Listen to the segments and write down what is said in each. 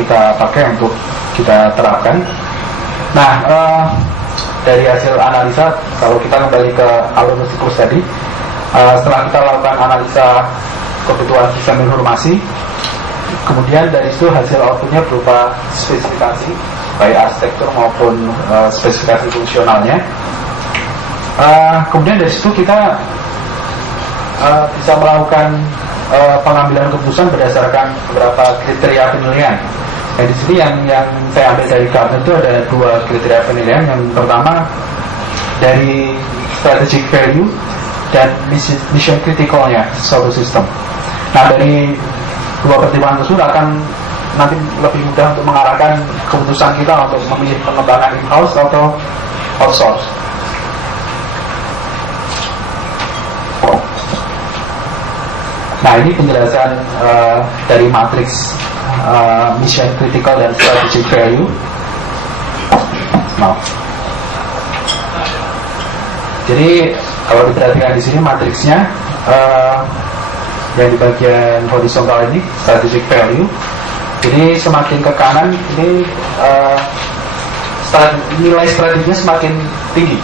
kita pakai untuk kita terapkan. Nah, dari hasil analisa, kalau kita kembali ke alur siklus tadi, setelah kita lakukan analisa kebutuhan sistem informasi, kemudian dari situ hasil outputnya berupa spesifikasi baik arsitektur maupun spesifikasi fungsionalnya. Kemudian dari situ kita bisa melakukan pengambilan keputusan berdasarkan beberapa kriteria penilaian. Nah, di sini yang saya ambil dari Gartner itu ada dua kriteria penilaian. Yang pertama dari strategic value dan mission criticalnya suatu sistem. Nah, dari dua pertimbangan tersebut akan nanti lebih mudah untuk mengarahkan keputusan kita untuk memilih pengembangan in-house atau outsource. Nah, ini penjelasan dari matriks mission critical dan strategic value. Nah, jadi kalau diperhatikan di sini matriksnya, yang di bagian horizontal ini strategic value. Jadi semakin ke kanan ini nilai strateginya semakin tinggi.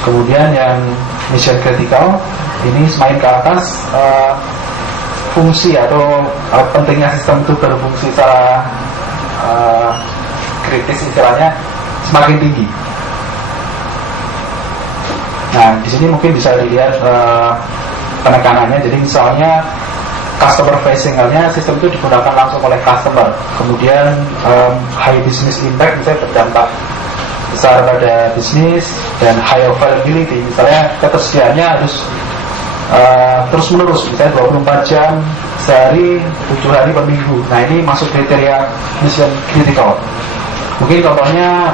Kemudian yang mission critical ini semakin ke atas, fungsi atau pentingnya sistem itu berfungsi secara kritis istilahnya semakin tinggi. Nah, di sini mungkin bisa dilihat penekanannya. Jadi misalnya customer facing-nya sistem itu digunakan langsung oleh customer. Kemudian high business impact misalnya berdampak besar pada bisnis, dan high availability misalnya ketersediaannya harus terus menerus, misalnya 24 jam sehari, 7 hari per minggu. Nah, ini masuk kriteria mission critical. Mungkin contohnya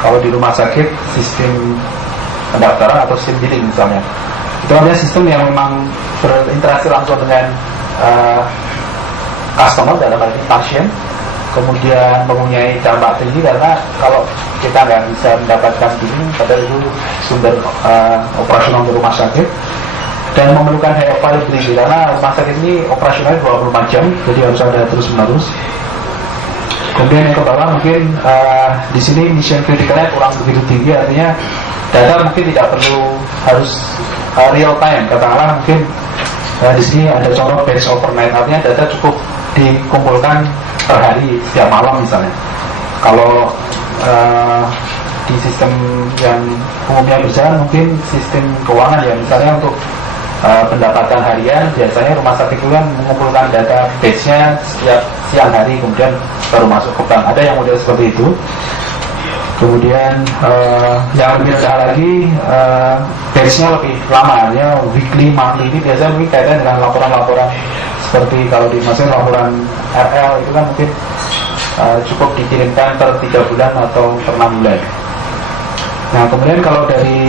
kalau di rumah sakit sistem pendaftaran atau sistem billing misalnya, itu adalah sistem yang memang berinteraksi langsung dengan customer, dalam hal ini pasien. Kemudian mempunyai dampak tinggi karena kalau kita nggak bisa mendapatkan billing, padahal itu sumber operasional untuk rumah sakit, dan memerlukan high availability karena rumah sakit ini operasionalnya 24 jam, jadi harus ada terus menerus. Kemudian yang ke bawah mungkin di sini mission criticalnya kurang begitu tinggi, artinya data mungkin tidak perlu harus real time. Katakanlah mungkin di sini ada contoh batch overnight, artinya data cukup dikumpulkan per hari setiap malam misalnya. Kalau di sistem yang umumnya berjalan mungkin sistem keuangan ya, misalnya untuk pendapatan harian, biasanya rumah sakit itu kan mengumpulkan data batch-nya setiap siang hari, kemudian baru masuk ke bank. Ada yang model seperti itu. Kemudian yang lebih rendah lagi, batch-nya lebih lama, ya weekly, monthly. Ini biasanya mungkin kaitan dengan laporan-laporan seperti kalau di maksudnya laporan RL itu kan mungkin cukup dikirimkan per 3 bulan atau per 6 bulan. Nah, kemudian kalau dari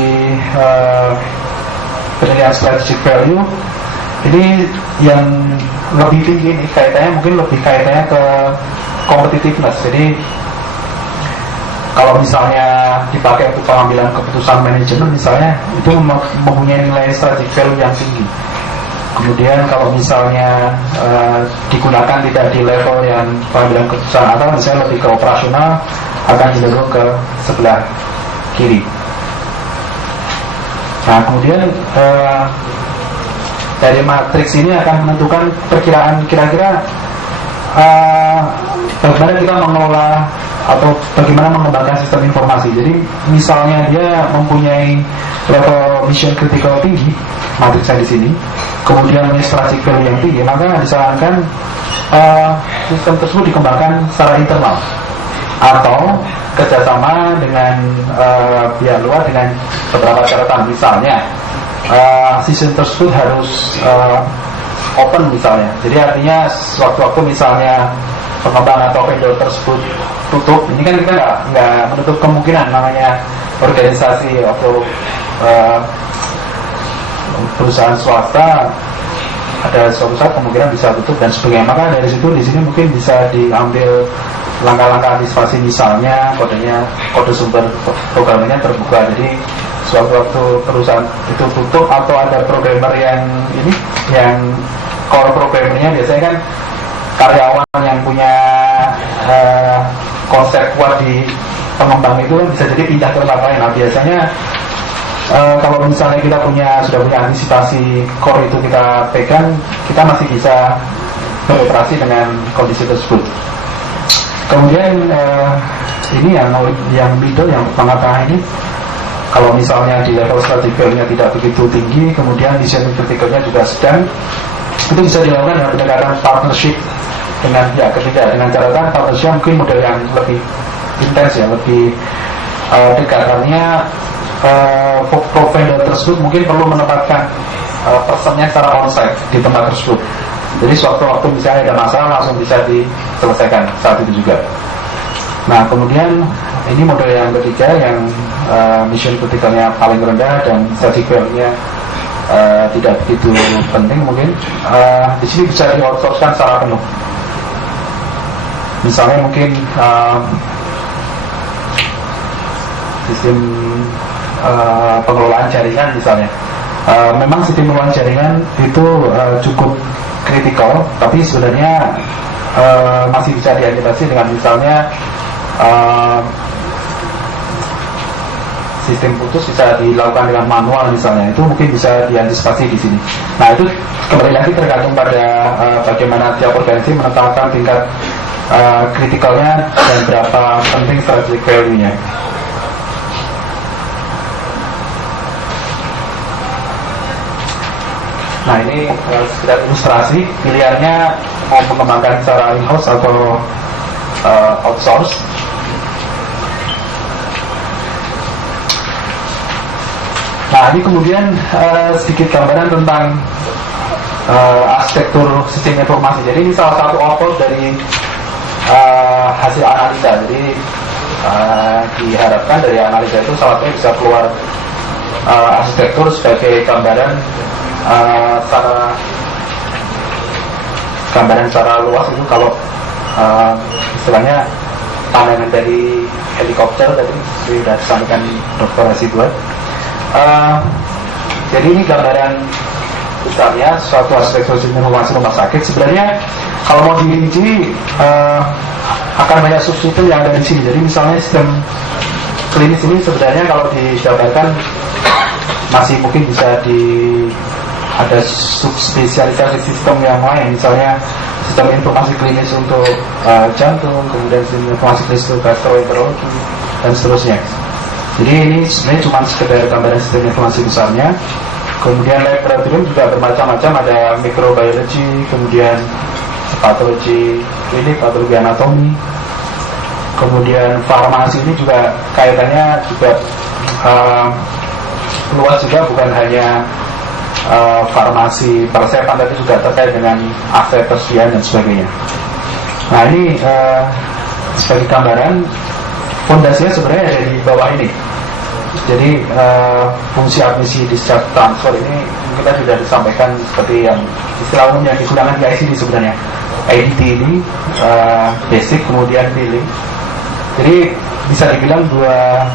penilaian strategic value ini yang lebih tinggi ini kaitannya mungkin lebih kaitannya ke competitiveness. Jadi kalau misalnya dipakai untuk pengambilan keputusan manajemen misalnya, itu mempunyai nilai strategic value yang tinggi. Kemudian kalau misalnya digunakan tidak di level yang pengambilan keputusan atau misalnya lebih ke operasional, akan cenderung ke sebelah kiri. Nah, kemudian dari matriks ini akan menentukan perkiraan kira-kira bagaimana kita mengelola atau bagaimana mengembangkan sistem informasi. Jadi misalnya dia mempunyai level mission critical tinggi, matriksnya di sini, kemudian punya strategic value yang tinggi, maka disarankan sistem tersebut dikembangkan secara internal atau kerjasama dengan pihak luar dengan beberapa catatan. Misalnya sistem tersebut harus open misalnya, jadi artinya sewaktu-waktu misalnya pengembang atau vendor tersebut tutup, ini kan kita nggak menutup kemungkinan, namanya organisasi atau perusahaan swasta, ada suatu saat kemungkinan bisa tutup dan sebagainya. Maka dari situ di sini mungkin bisa diambil langkah-langkah antisipasi, misalnya kode sumber programnya terbuka, jadi suatu waktu perusahaan itu tutup atau ada programmer yang core programmernya biasanya kan karyawan yang punya konsep kuat di pengembang itu bisa jadi pindah ke tempat lain. Nah, biasanya kalau misalnya kita sudah punya antisipasi core itu kita pegang, kita masih bisa beroperasi dengan kondisi tersebut. Kemudian ini yang middle, yang tengah-tengah ini, kalau misalnya di level strategicalnya tidak begitu tinggi, kemudian desain kritiknya juga sedang, itu bisa dilakukan dengan pendekatan partnership dengan pihak ketiga, dengan catatan partnership mungkin model yang lebih intens ya, lebih dekat. Artinya vendor tersebut mungkin perlu menempatkan personnya secara onsite di tempat tersebut. Jadi sewaktu-waktu misalnya ada masalah langsung bisa diselesaikan saat itu juga. Nah, kemudian ini model yang ketiga yang mission critical-nya paling rendah dan strategic-nya tidak begitu penting mungkin. Di sini bisa di-outsource-kan secara penuh. Misalnya mungkin sistem pengelolaan jaringan misalnya. Memang sistem pengelolaan jaringan itu cukup kritikal, tapi sebenarnya masih bisa diantisipasi dengan misalnya sistem putus bisa dilakukan dengan manual misalnya, itu mungkin bisa diantisipasi di sini. Nah, itu kembali lagi tergantung pada bagaimana tiap organisasi menetapkan tingkat kritikalnya dan berapa penting strategic value-nya. Nah, ini sekedar ilustrasi, pilihannya mau mengembangkan secara in-house atau outsource. Nah, ini kemudian sedikit gambaran tentang arsitektur sistem informasi. Jadi ini salah satu output dari hasil analisa. Jadi diharapkan dari analisa itu salah satunya bisa keluar arsitektur sebagai gambaran secara luas itu. Kalau istilahnya pandangan dari helikopter tadi sudah disampaikan Dr. Hasibuan. Jadi ini gambaran besarnya suatu arsitektur sistem informasi rumah sakit. Sebenarnya kalau mau dirinci akan banyak subsistem yang ada di sini. Jadi misalnya sistem klinis ini sebenarnya kalau dijabarkan masih mungkin bisa ada subspesialisasi sistem yang lain, misalnya sistem informasi klinis untuk jantung, kemudian sistem informasi klinis untuk gastroenterologi dan seterusnya. Jadi ini sebenarnya cuma sekedar gambaran sistem informasi besarnya. Kemudian laboratorium juga bermacam-macam, ada microbiology, kemudian patologi klinik, patologi anatomi, kemudian farmasi ini juga kaitannya juga luas juga, bukan hanya farmasi persepan, tapi juga terkait dengan aset persediaan dan sebagainya. Nah, ini sebagai gambaran, fondasinya sebenarnya ada di bawah ini. Jadi fungsi admisi discharge transfer ini kita sudah disampaikan seperti yang istilah umum yang digunakan di ICD sebenarnya. IDT ini basic, kemudian billing. Jadi bisa dibilang dua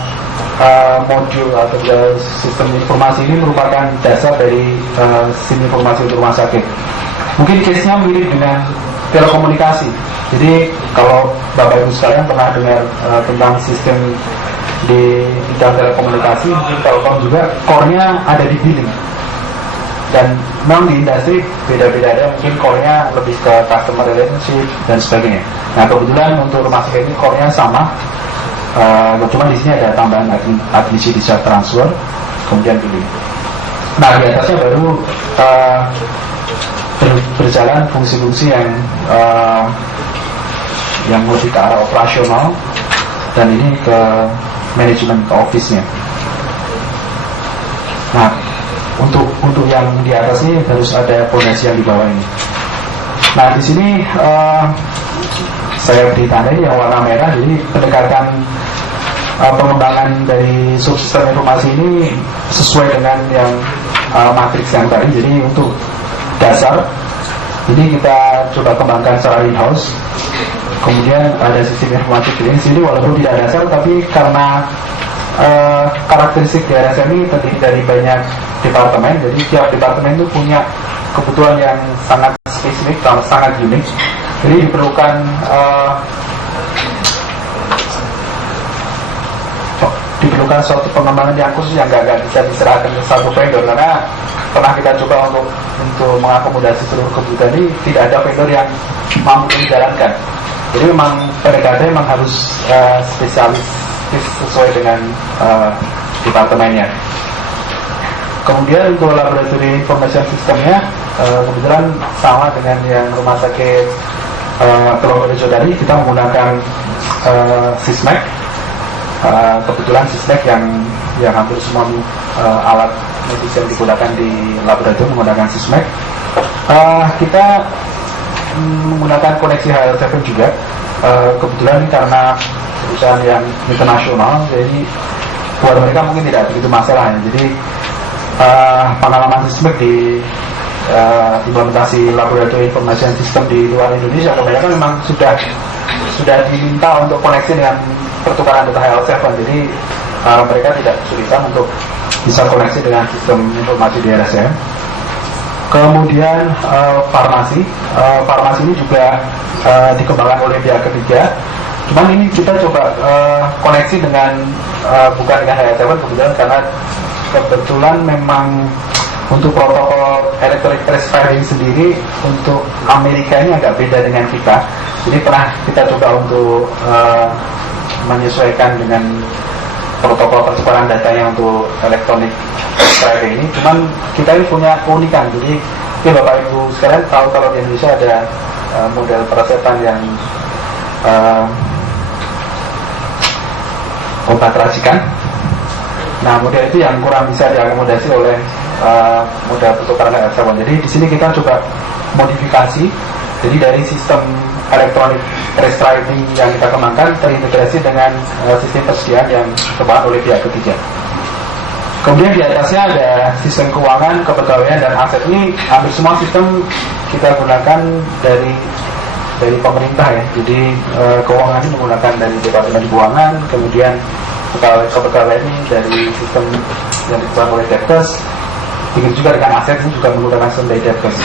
modul atau sistem informasi ini merupakan dasar dari sistem informasi untuk rumah sakit. Mungkin case-nya mirip dengan telekomunikasi. Jadi kalau Bapak Ibu sekalian pernah dengar tentang sistem di bidang telekomunikasi, mungkin Telkom juga core-nya ada di billing. Dan memang di industri beda-beda, ada mungkin core-nya lebih ke customer relationship dan sebagainya. Nah, kebetulan untuk rumah sakit ini core-nya sama. Cuma di sini ada tambahan admisi discharge transfer, kemudian billing. Nah, di atasnya baru berjalan fungsi-fungsi yang lebih ke arah operasional, dan ini ke manajemen, ke office-nya. Nah, untuk yang di atas ini harus ada fondasi yang di bawah ini. Nah, di sini saya beri tanda yang warna merah, jadi pendekatan pengembangan dari subsistem informasi ini sesuai dengan yang matriks yang tadi. Jadi untuk dasar ini kita coba kembangkan secara in-house. Kemudian ada sistem informasi klinis ini walaupun tidak dasar, tapi karena karakteristik di RSM ini terdiri dari banyak departemen, jadi tiap departemen itu punya kebutuhan yang sangat spesifik, sangat unik. Jadi diperlukan suatu pengembangan yang khusus yang nggak bisa diserahkan ke satu vendor, karena pernah kita coba untuk mengakomodasi seluruh kebutuhan ini, tidak ada vendor yang mampu dijalankan. Jadi memang pendekatnya memang harus spesialis sesuai dengan departemennya. Kemudian untuk laboratory information systemnya kebetulan sama dengan yang rumah sakit Teluk tadi, kita menggunakan Sysmex. Kebetulan Sysmex yang hampir semua alat medis yang digunakan di laboratorium menggunakan Sysmex. Kita menggunakan koneksi HL7 juga. Kebetulan karena perusahaan yang internasional, jadi buat mereka mungkin tidak begitu masalah. Jadi pengalaman Sysmex di implementasi laboratory information system di luar Indonesia kebanyakan memang sudah diminta untuk koneksi dengan pertukaran data HL7. Jadi mereka tidak kesulitan untuk bisa koneksi dengan sistem informasi di RSM. Kemudian farmasi ini juga dikembangkan oleh pihak ketiga. Cuman ini kita coba koneksi dengan bukan dengan HL7 kebetulan, karena kebetulan memang untuk protokol electronic prescribing sendiri untuk Amerika ini agak beda dengan kita. Jadi pernah kita coba untuk menyesuaikan dengan protokol pertukaran datanya untuk electronic prescribing ini. Cuman kita ini punya keunikan. Jadi Bapak Ibu sekalian tahu kalau di Indonesia ada model peresepan yang obat racikan. Nah, model itu yang kurang bisa diakomodasi oleh model pertukaran HL7. Jadi di sini kita coba modifikasi. Jadi dari sistem electronic prescribing yang kita kembangkan terintegrasi dengan sistem persediaan yang dikembangkan oleh pihak ketiga. Kemudian di atasnya ada sistem keuangan, kepegawaian, dan aset. Ini hampir semua sistem kita gunakan dari pemerintah ya. Jadi keuangan ini menggunakan dari Departemen Keuangan, kemudian kepegawaian ini dari sistem yang dikembangkan oleh Depkes. Begitu juga dengan aset ini juga menggunakan sistem dari Depkes.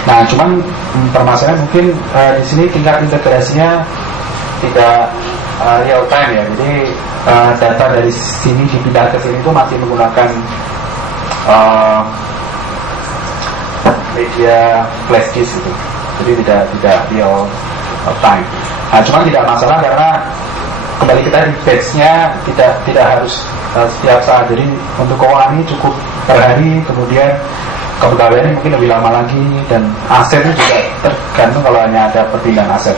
Nah, cuman permasalahan mungkin di sini tingkat integrasinya tidak real time ya. Jadi data dari sini dipindah ke sini itu masih menggunakan media flash disk gitu. Jadi tidak real time. Nah, cuman tidak masalah karena kembali kita di batch-nya tidak harus setiap saat. Jadi untuk keuangan ini cukup per hari, kemudian kepegawaian ini mungkin lebih lama lagi, dan asetnya juga tergantung kalau hanya ada perpindahan aset.